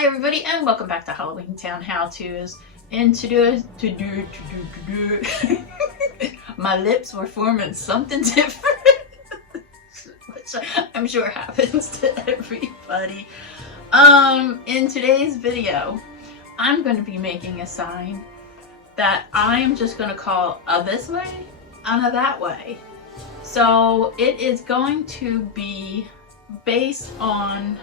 Hi everybody and welcome back to Halloween Town How-Tos. And today, my lips were forming something different, which I'm sure happens to everybody. In today's video, I'm going to be making a sign that I am just going to call a this way and a that way. So it is going to be based on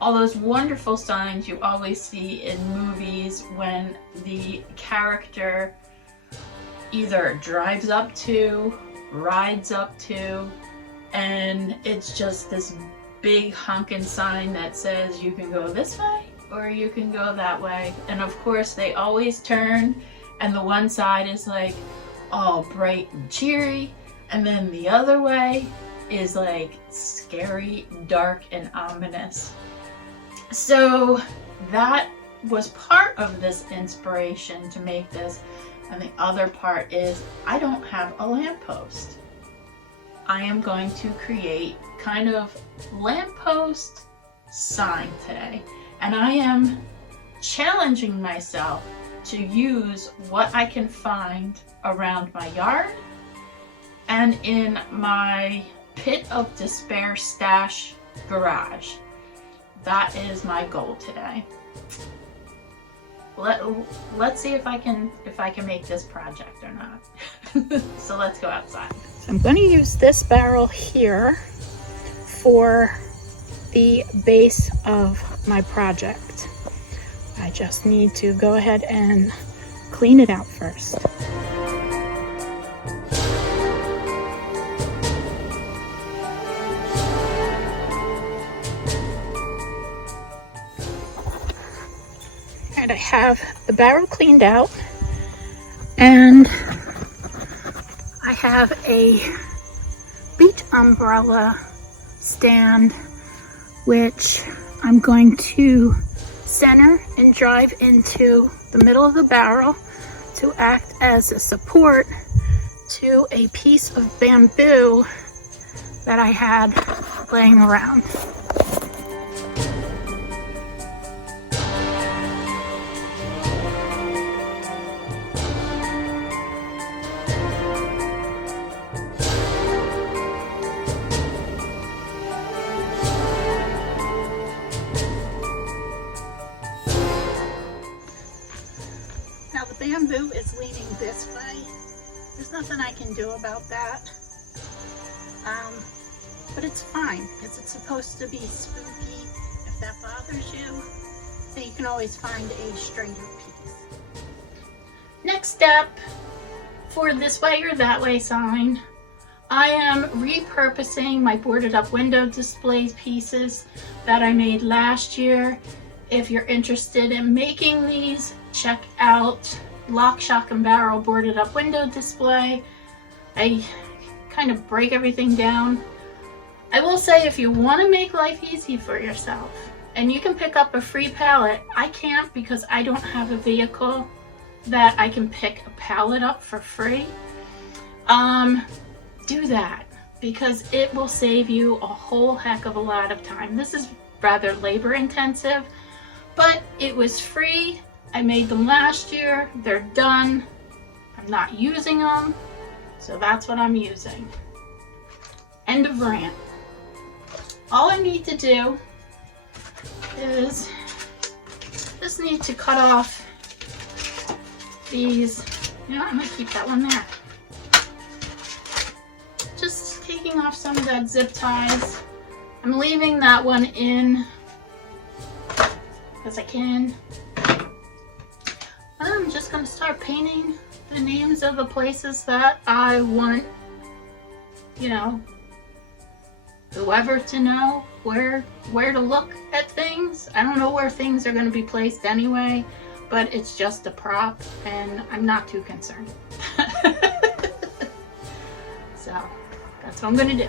all those wonderful signs you always see in movies when the character either drives up to, rides up to, and it's just this big honking sign that says you can go this way or you can go that way. And of course they always turn and the one side is like all bright and cheery, and then the other way is like scary, dark, and ominous. So that was part of this inspiration to make this, and the other part is I don't have a lamppost. I am going to create kind of lamppost sign today, and I am challenging myself to use what I can find around my yard and in my pit of despair stash garage. That is my goal today. Let's see if I can make this project or not. So let's go outside. I'm going to use this barrel here for the base of my project. I just need to go ahead and clean it out first. And I have the barrel cleaned out, and I have a beach umbrella stand which I'm going to center and drive into the middle of the barrel to act as a support to a piece of bamboo that I had laying around. Now the bamboo is leaning this way. There's nothing I can do about that. But it's fine because it's supposed to be spooky. If that bothers you, then you can always find a straighter piece. Next step for this way or that way sign, I am repurposing my boarded up window display pieces that I made last year. If you're interested in making these, check out Lock, Shock, and Barrel boarded up window display. I kind of break everything down. I will say, if you want to make life easy for yourself and you can pick up a free pallet, I can't because I don't have a vehicle that I can pick a pallet up for free. Do that because it will save you a whole heck of a lot of time. This is rather labor intensive, but it was free. I made them last year. They're done. I'm not using them, so that's what I'm using. End of rant. All I need to do is just need to cut off these. You know, I'm gonna keep that one there. Just taking off some of that zip ties. I'm leaving that one in because I can. I'm just going to start painting the names of the places that I want, you know, whoever to know where to look at things. I don't know where things are going to be placed anyway, but it's just a prop and I'm not too concerned. So that's what I'm going to do.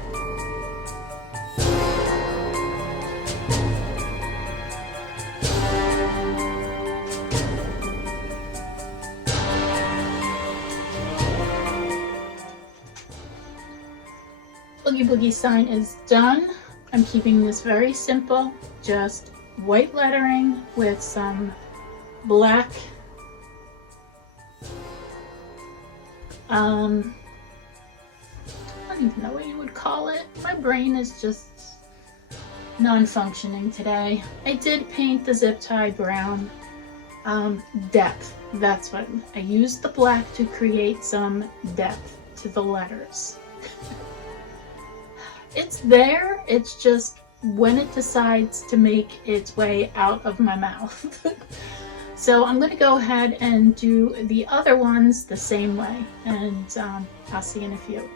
Oogie Boogie sign is done. I'm keeping this very simple, just white lettering with some black I don't even know what you would call it. My brain is just non-functioning today. I did paint the zip tie brown. Depth, that's what I used, the black to create some depth to the letters. It's there, it's just when it decides to make its way out of my mouth. So I'm going to go ahead and do the other ones the same way, and I'll see you in a few.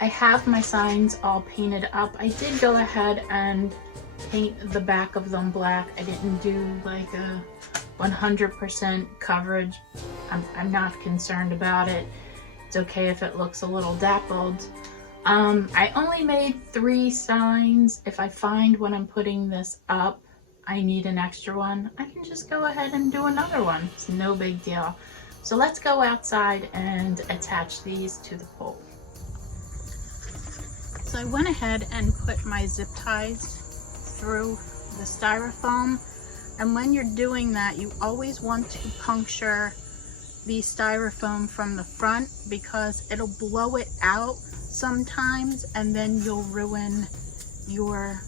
I have my signs all painted up. I did go ahead and paint the back of them black. I didn't do like a 100% coverage. I'm not concerned about it. It's okay if it looks a little dappled. I only made 3 signs. If I find when I'm putting this up I need an extra one, I can just go ahead and do another one. It's no big deal. So let's go outside and attach these to the pole. So I went ahead and put my zip ties through the styrofoam, and when you're doing that you always want to puncture the styrofoam from the front because it'll blow it out sometimes and then you'll ruin your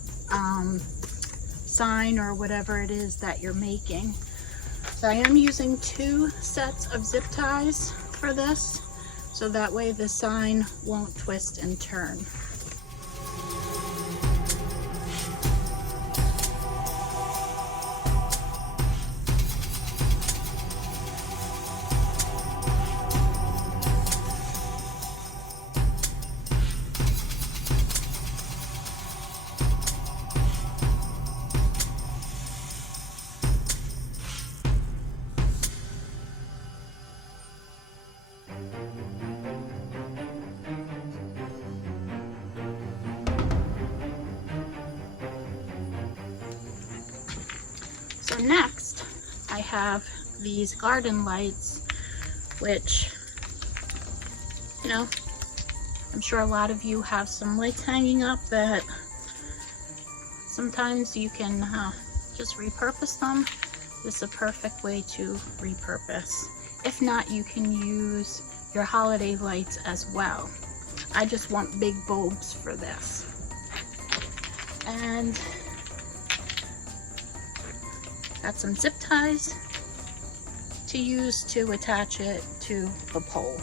sign or whatever it is that you're making. So I am using 2 sets of zip ties for this, so that way the sign won't twist and turn. So next, I have these garden lights, which, you know, I'm sure a lot of you have some lights hanging up that sometimes you can just repurpose them. This is a perfect way to repurpose. If not, you can use your holiday lights as well. I just want big bulbs for this. And got some zip ties to use to attach it to the pole.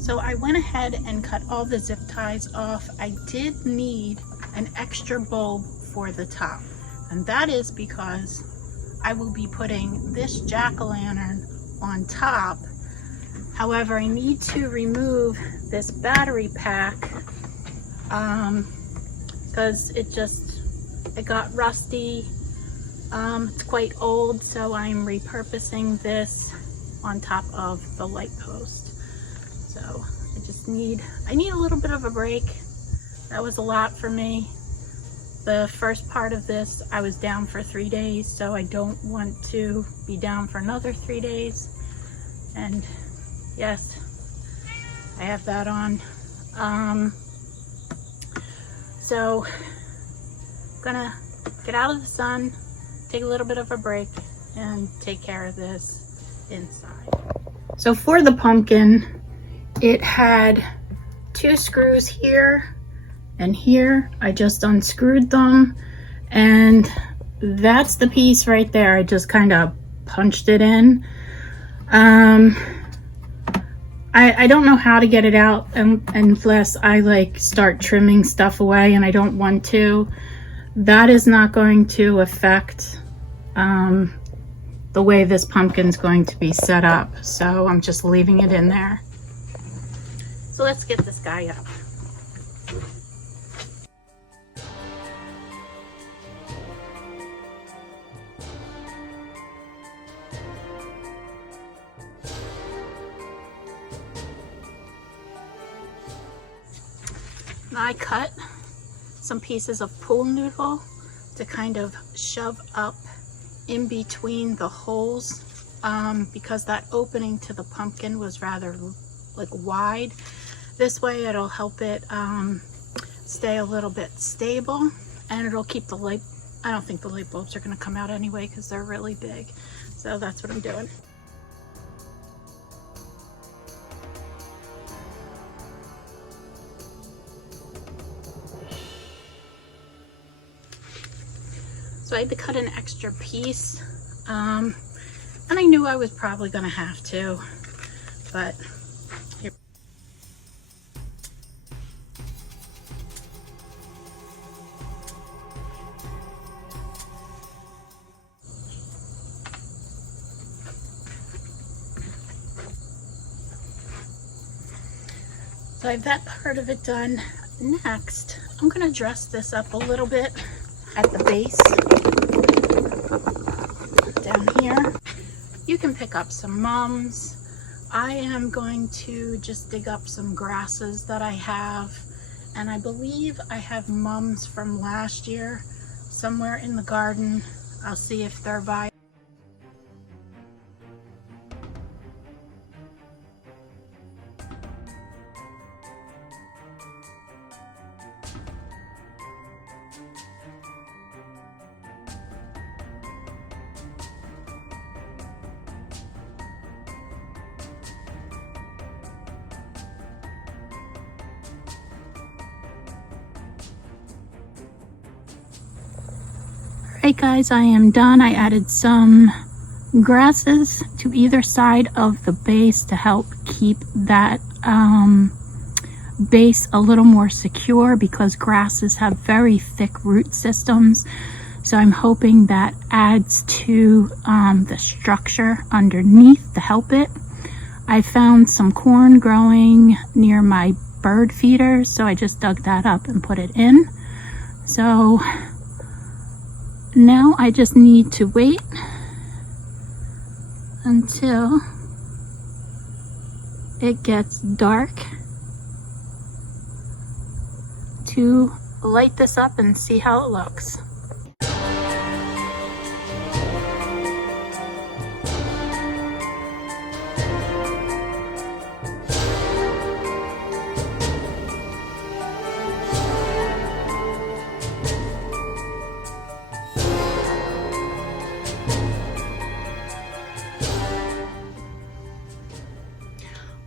So I went ahead and cut all the zip ties off. I did need an extra bulb for the top, and that is because I will be putting this jack-o'-lantern on top. However, I need to remove this battery pack because it got rusty. It's quite old, so I'm repurposing this on top of the light post. So I need a little bit of a break. That was a lot for me. The first part of this, I was down for 3 days, so I don't want to be down for another 3 days. And yes, I have that on. So gonna get out of the sun, take a little bit of a break, and take care of this inside. So for the pumpkin, it had 2 screws here and here. I just unscrewed them, and that's the piece right there. I just kind of punched it in. I don't know how to get it out unless I like start trimming stuff away, and I don't want to. That is not going to affect the way this pumpkin's going to be set up, so I'm just leaving it in there. So let's get this guy up. I cut some pieces of pool noodle to kind of shove up in between the holes because that opening to the pumpkin was rather like wide. This way it'll help it stay a little bit stable, and it'll keep the light. I don't think the light bulbs are going to come out anyway because they're really big. So that's what I'm doing. So I had to cut an extra piece, and I knew I was probably going to have to, but here. So I have that part of it done. Next, I'm going to dress this up a little bit at the base down here. You can pick up some mums. I am going to just dig up some grasses that I have, and I believe I have mums from last year somewhere in the garden. I'll see if they're viable. Alright guys, I am done. I added some grasses to either side of the base to help keep that base a little more secure, because grasses have very thick root systems. So I'm hoping that adds to the structure underneath to help it. I found some corn growing near my bird feeders, so I just dug that up and put it in. So now I just need to wait until it gets dark to light this up and see how it looks.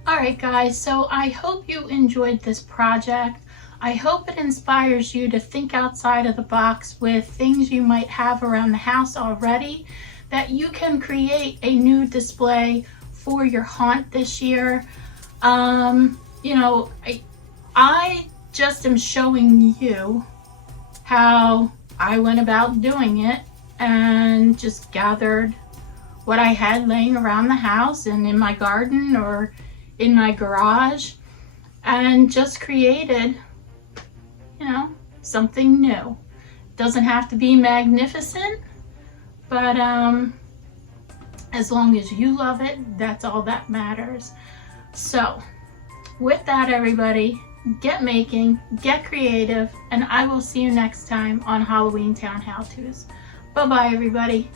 Alright guys, so I hope you enjoyed this project. I hope it inspires you to think outside of the box with things you might have around the house already, that you can create a new display for your haunt this year. You know, I just am showing you how I went about doing it, and just gathered what I had laying around the house and in my garden or in my garage, and just created, you know, something new. Doesn't have to be magnificent, but as long as you love it, that's all that matters. So with that, everybody, get making, get creative, and I will see you next time on Halloween Town How To's. Bye bye everybody.